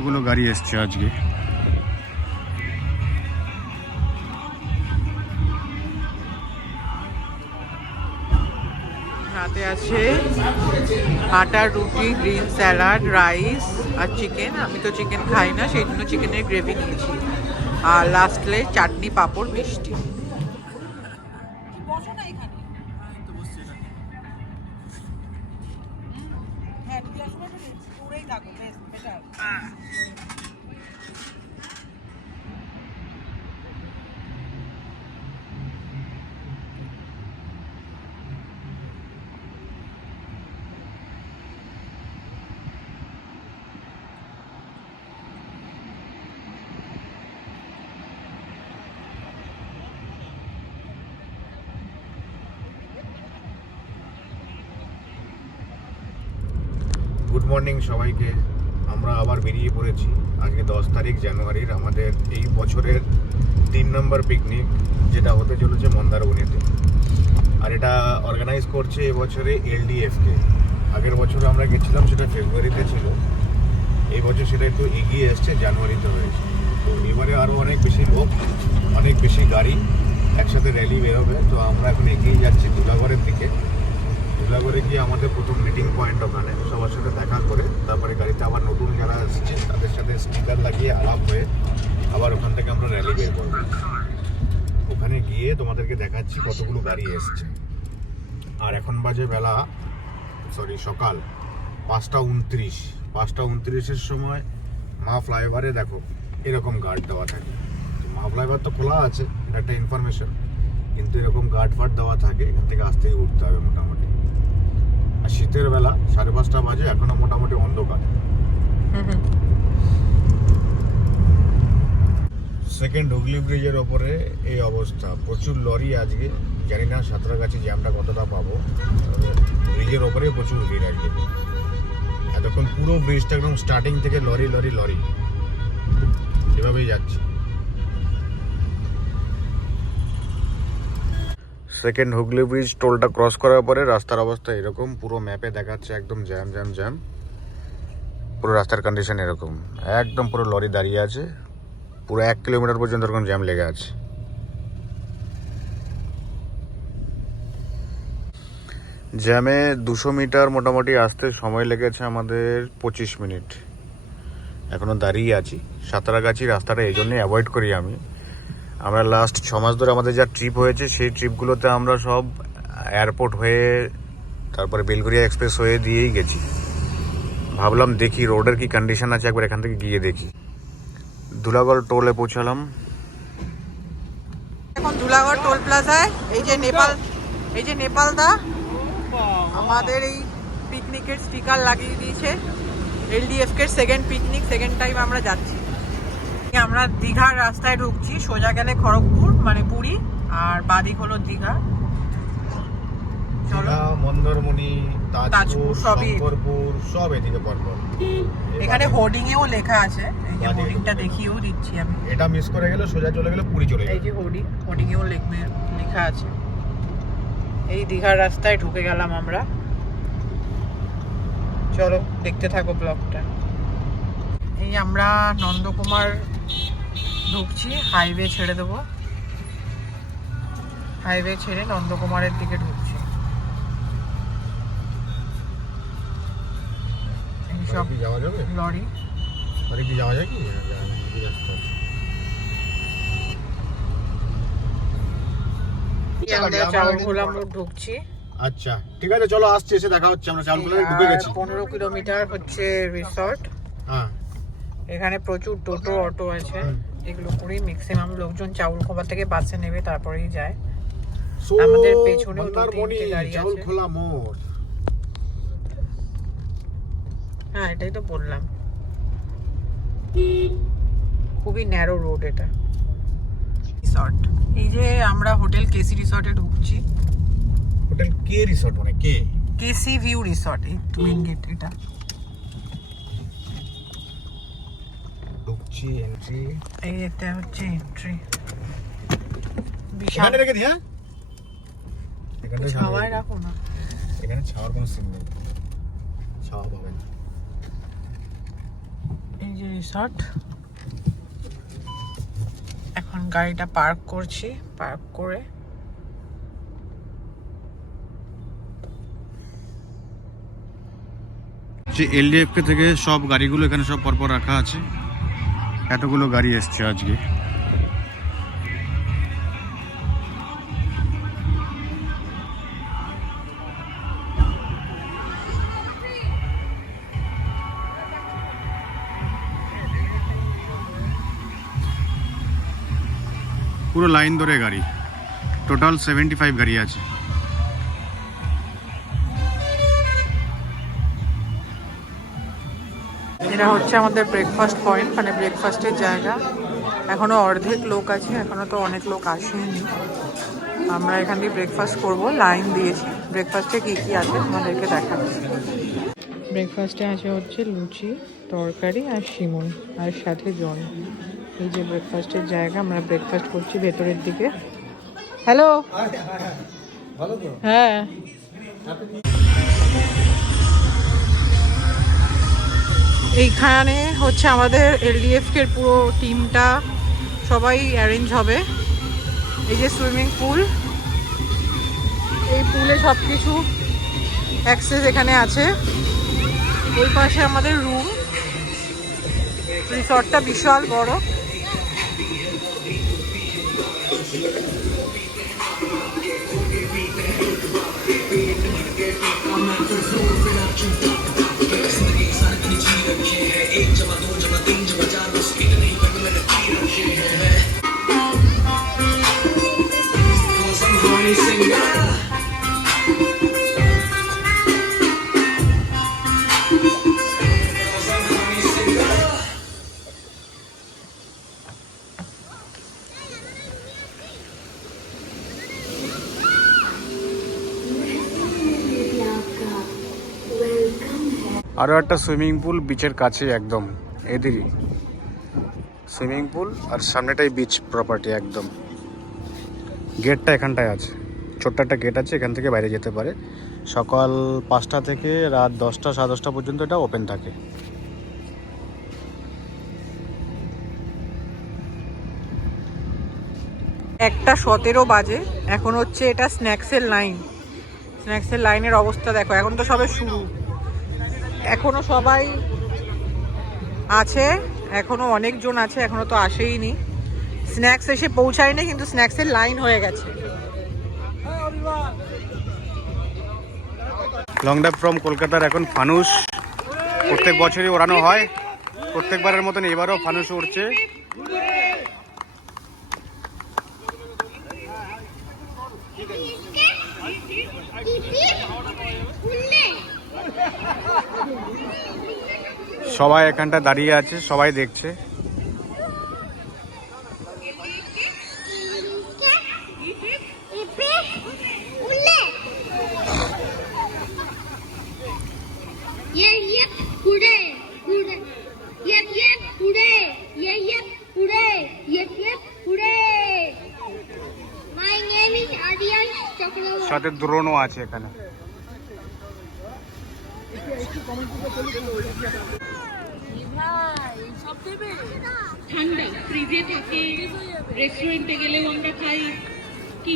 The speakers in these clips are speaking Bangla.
কতগুলো গাড়ি এসছে আজকে। রাতে আছে আটার রুটি, গ্রিন স্যালাড, রাইস আর চিকেন। আমি তো চিকেন খাই না, সেই জন্য চিকেনের গ্রেভি নিয়েছি। আর লাস্টে চাটনি, পাঁপড়, মিষ্টি। গুড মর্নিং সবাইকে। আমরা আবার বেরিয়ে পড়েছি। আজকে 10 তারিখ জানুয়ারির আমাদের এই বছরের 3 নম্বর পিকনিক, যেটা হতে চলেছে মন্দারমণিতে। আর এটা অর্গানাইজ করছে এবছরে এলডিএফকে। আগের বছর আমরা গেছিলাম, সেটা ফেব্রুয়ারিতে ছিল। এই বছর সেটা একটু এগিয়ে এসছে, জানুয়ারিতে হয়েছে। তো এবারে আরও অনেক বেশি লোক, অনেক বেশি গাড়ি একসাথে র্যালি বেরোবে। তো আমরা এখন এগিয়ে যাচ্ছি দুলাগড়ের দিকে। দুলাগড়ে গিয়ে আমাদের প্রথম মিটিং পয়েন্ট, ওখানে সবার সাথে দেখা করে তারপরে গাড়িতে আবার নতুন যারা আসছে তাদের সাথে স্টিকার লাগিয়ে আলাপ হয়ে আবার ওখান থেকে আমরা র্যালি বের করবো। ওখানে গিয়ে তোমাদেরকে দেখাচ্ছি কতগুলো গাড়ি এসছে। আর এখন বাজে সকাল 5:29। 5:29-এর সময় মা ফ্লাইওভারে দেখো এরকম গার্ড দেওয়া থাকে। তো মা ফ্লাইওভার তো খোলা আছে, এটা একটা ইনফরমেশন, কিন্তু এরকম গার্ড ফার্ড দেওয়া থাকে। এখান থেকে আসতেই উঠতে হবে মোটামুটি। আর শীতের বেলা 5:30 বাজে, এখনো মোটামুটি অন্ধকার। সেকেন্ড হুগলি ব্রিজের ওপরে এই অবস্থা, প্রচুর লরি আজকে। জানি না সাঁতরাগাছি জ্যামটা কতটা পাবো। ব্রিজের ওপরে প্রচুর ভিড় আজকে। এতক্ষণ পুরো ব্রিজটা একদম স্টার্টিং থেকে লরি লরি লরি এভাবেই যাচ্ছে। সেকেন্ড হুগলি ব্রিজ টোলটা ক্রস করার পরে রাস্তার অবস্থা এরকম, পুরো ম্যাপে দেখাচ্ছে একদম জ্যাম জ্যাম জ্যাম। পুরো রাস্তার কন্ডিশন এরকম, একদম পুরো লরি দাঁড়িয়ে আছে। পুরো 1 কিলোমিটার পর্যন্ত এরকম জ্যাম লেগে আছে। জ্যামে 200 মিটার মোটামুটি আসতে সময় লেগেছে আমাদের 25 মিনিট। এখনও দাঁড়িয়ে আছি। সাঁতরাগাছি রাস্তাটা এই জন্যই অ্যাভয়েড করি আমি। আমরা লাস্ট 6 মাস ধরে আমাদের যা ট্রিপ হয়েছে, সেই ট্রিপগুলোতে আমরা সব এয়ারপোর্ট হয়ে তারপরে বেলগড়িয়া এক্সপ্রেস হয়ে দিয়েই গেছি। ভাবলাম দেখি রোডের কি কন্ডিশন আছে, একবার এখান থেকে গিয়ে দেখি। ধুলাগড় টোলে পৌঁছালাম। এখন ধুলাগড় টোল প্লাজায় এই যে নেপাল দা আমাদের এই পিকনিকের স্টিকার লাগিয়ে দিয়েছে। এলডিএফকে সেকেন্ড পিকনিক, সেকেন্ড টাইম আমরা যাচ্ছি। আমরা দীঘার রাস্তায় ঢুকছি। সোজা গেলে খড়গপুর মানে পুরী, আর বাদিক হলো দীঘা। চলো, মন্দারমণি, তাজপুর, সবই শঙ্করপুর সব এদিকে পরপর। এখানে হোর্ডিং এও লেখা আছে, এই যে হোর্ডিংটা দেখিয়েও দিচ্ছি আমি। এটা মিস করে গেলে সোজা চলে গেলে পুরী চলে যাবে। এই যে হোর্ডিং এও লেখা আছে। এই দীঘার রাস্তায় ঢুকে গেলাম আমরা। চলো দেখতে থাকো ব্লগটা। এই আমরা নন্দকুমার ঢুকছি, হাইওয়ে ছেড়ে দেবো। হাইওয়ে ছেড়ে নন্দকুমারের দিকে ঢুকছি। এইসব যাওয়া যাবে লরি। আরে কি যাওয়া যায় কি? আমরা চাউলখোলা মোড় ঢুকছি। আচ্ছা ঠিক আছে, চলো আসছি, এসে দেখা হচ্ছে। আমরা চাউলখোলায় ঢুকে গেছি। 15 কিলোমিটার হচ্ছে রিসর্ট। হ্যাঁ, এখানে প্রচুর টোটো অটো আছে। এগুলো করেই ম্যাক্সিমাম লোকজন চাউলখোলা থেকে বাসে নেবে, তারপরেই যায়। আমাদের পেছনেও দুটো গাড়ি আছে। চাউলখোলা মোড়। হ্যাঁ, এটাই তো বললাম, খুবই ন্যারো রোড এটা। রিসর্ট, এই যে আমরা হোটেল কেসি রিসর্টে ঢুকছি। হোটেল কে রিসর্ট মানে কে? কেসি ভিউ রিসর্ট, এই মেইন গেট এটা। ঢুকছি, এন্ট্রি। এই এটা হচ্ছে এন্ট্রি। এখানে রেখে দি। হ্যাঁ, এখানে ছাওয়ায় রাখো না, এখানে ছাওয়ার কোনো সিন নেই, ছাওয়া পাবে না। এই যে রিসর্ট, এখন গাড়িটা পার্ক করছি, পার্ক করে যে এলডিএফকে থেকে সব গাড়িগুলো এখানে সব পরপর রাখা আছে। এতগুলো গাড়ি এসছে আজকে। পুরো লাইন ধরে গাড়ি, টোটাল 75 গাড়ি আছে। এটা হচ্ছে আমাদের ব্রেকফাস্ট পয়েন্ট, মানে ব্রেকফাস্টের জায়গা। এখনো অর্ধেক লোক আছে, এখনো তো অনেক লোক আসেনি। আমরা এখান দিয়ে ব্রেকফাস্ট করব, লাইন দিয়েছি। ব্রেকফাস্টে কি কি আছে তোমাদেরকে দেখাচ্ছি। ব্রেকফাস্টে আছে হচ্ছে লুচি, তরকারি আর শিমুন, আর সাথে জল। এই যে ব্রেকফাস্টের জায়গা, আমরা ব্রেকফাস্ট করছি ভেতরের দিকে। হ্যালো, হ্যাঁ এইখানে হচ্ছে আমাদের এলডিএফ-এর পুরো টিমটা সবাই অ্যারেঞ্জ হবে। এই যে সুইমিং পুল, এই পুলে সব কিছু অ্যাক্সেস এখানে আছে। ওই পাশে আমাদের রুম। রিসর্টটা বিশাল বড়। আরও একটা সুইমিং পুল বিচের কাছে একদম, এদিকে সুইমিং পুল আর সামনেটাই বিচ প্রপার্টি একদম। গেটটা এখানটায় আছে, ছোট্ট একটা গেট আছে, এখান থেকে বাইরে যেতে পারে। সকাল 5টা থেকে রাত 10টা 10:30 পর্যন্ত এটা ওপেন থাকে। একটা 17 বাজে, এখন হচ্ছে এটা স্ন্যাক্সের লাইন। স্ন্যাক্সের লাইনের অবস্থা দেখো, এখন তো সবে শুরু, এখনো সবাই আছে, এখনো অনেকজন আছে, এখনো তো আসেইনি। স্ন্যাক্স এসে পৌঁছায়নি, কিন্তু স্ন্যাক্সের লাইন হয়ে গেছে। লং ড্রাইভ ফ্রম কলকাতার এখন ফানুস প্রত্যেক বছরই ওড়ানো হয়। প্রত্যেকবারের মতন এবারও ফানুস উড়ছে। সবাই এখানটা দাঁড়িয়ে আছে, সবাই দেখছে। সাথে দ্রোণও আছে এখানে। ঠান্ডা ফ্রিজে থাকে, রেস্টুরেন্টে গেলেও আমরা খাই। কি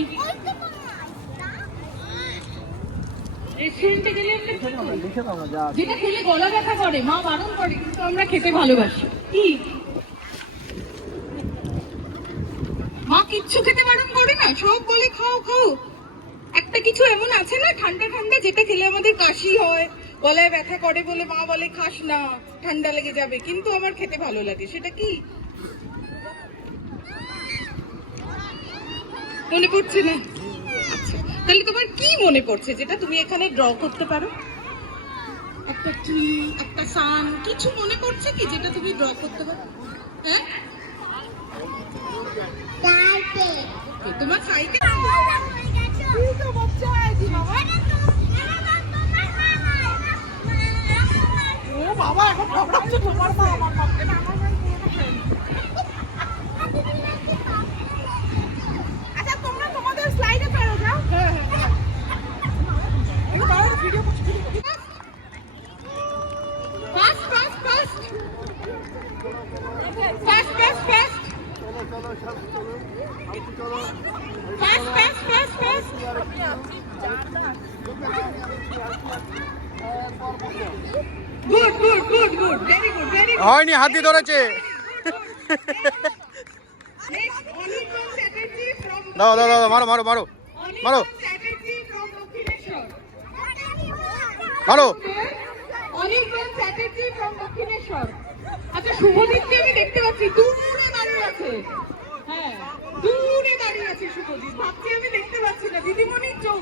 রেস্টুরেন্টে গেলে যেটা খেলে গলা ব্যথা করে, মা বারণ করে, কিন্তু আমরা খেতে ভালোবাসি। কি মা কিচ্ছু খেতে বারণ করে না, সব বলে খাও খাও। একটা কিছু এমন আছে না ঠান্ডা ঠান্ডা, যেটা খেলে আমাদের কাশি হয়, গলায় ব্যথা করে বলে মা বলে খাস না, ঠান্ডা লেগে যাবে, কিন্তু আমার খেতে ভালো লাগে। সেটা কি মনে পড়ছে না? আচ্ছা, তাহলে তোমার কি মনে পড়ছে যেটা তুমি এখানে ড্র করতে পারো? একটা কি, একটা সান, কিছু মনে পড়ছে কি যেটা তুমি ড্র করতে পারো? হ্যাঁ, তোমার সাইকেল। ও বাবা, এখন ঘবড়াচ্ছে তোমার মা আমার মাকে। আচ্ছা, তোমরা তোমাদের স্লাইডে চলে যাও। হ্যাঁ হ্যাঁ, একটু বাইরে ভিডিও করছি। Fast fast fast. Fast fast fast fast good good good good very good very good হয়নি, হাত দিয়ে ধরেছে। নেক্সট অনির্বাণ চ্যাটার্জি ফ্রম দাও দাও দাও, মারো মারো মারো মারো চ্যাটার্জি ফ্রম দক্ষিণেশ্বর মারো। অনির্বাণ চ্যাটার্জি ফ্রম দক্ষিণেশ্বর। আচ্ছা শুভজিৎকে আমি দেখতে পাচ্ছি দূরে দাঁড়িয়ে আছে। হ্যাঁ দূরে দাঁড়িয়ে আছে শুভজিৎ, ভাবছি আমি দেখতে পাচ্ছি না। দিদিমণির চোখ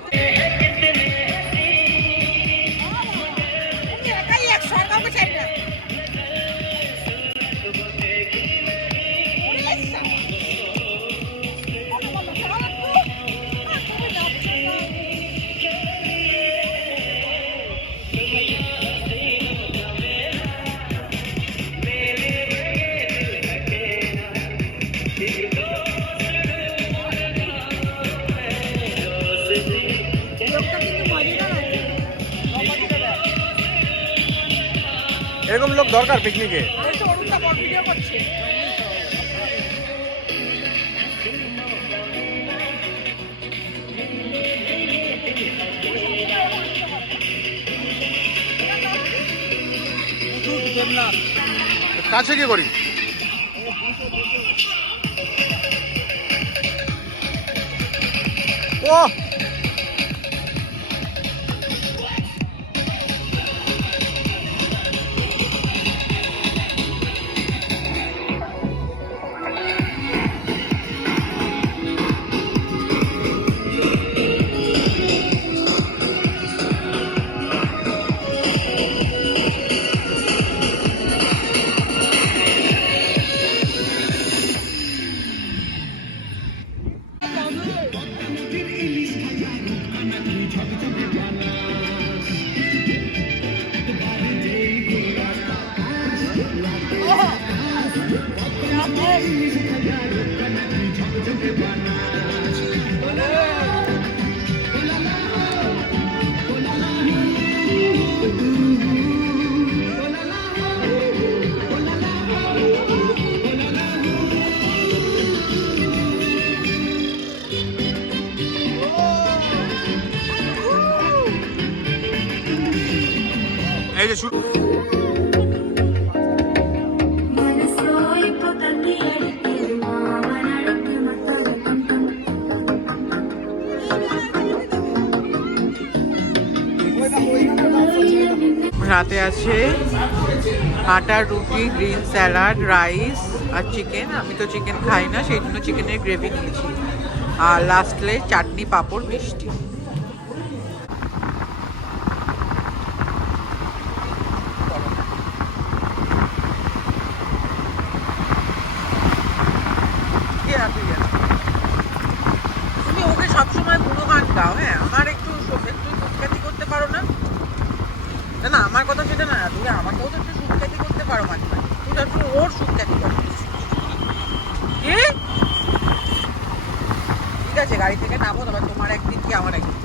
একাই এক সরকারকে চাই না। এরকম লোক দরকার পিকনিকে। ভিডিও করছে। কাছে কি করি? ও এই যে শুরু। রাতে আছে আটার রুটি, গ্রিন স্যালাড, রাইস আর চিকেন। আমি তো চিকেন খাই না, সেই জন্য চিকেনের গ্রেভি নিয়েছি। আর লাস্টে চাটনি, পাঁপড়, মিষ্টি। তুমি ওকে সবসময় গুণগান গাও। হ্যাঁ, আমার একটু একটু সুখ্যাতি করতে পারো না? না না, আমার কথা সেটা না, তুমি আমাকেও তো একটু সুখ্যাতি করতে পারো মাঝে মাঝে। তুমি একটু ওর সুখ্যাতি করো। কি ঠিক আছে, গাড়ি থেকে নামো, তবে তোমার একদিন কি আমার একদিন।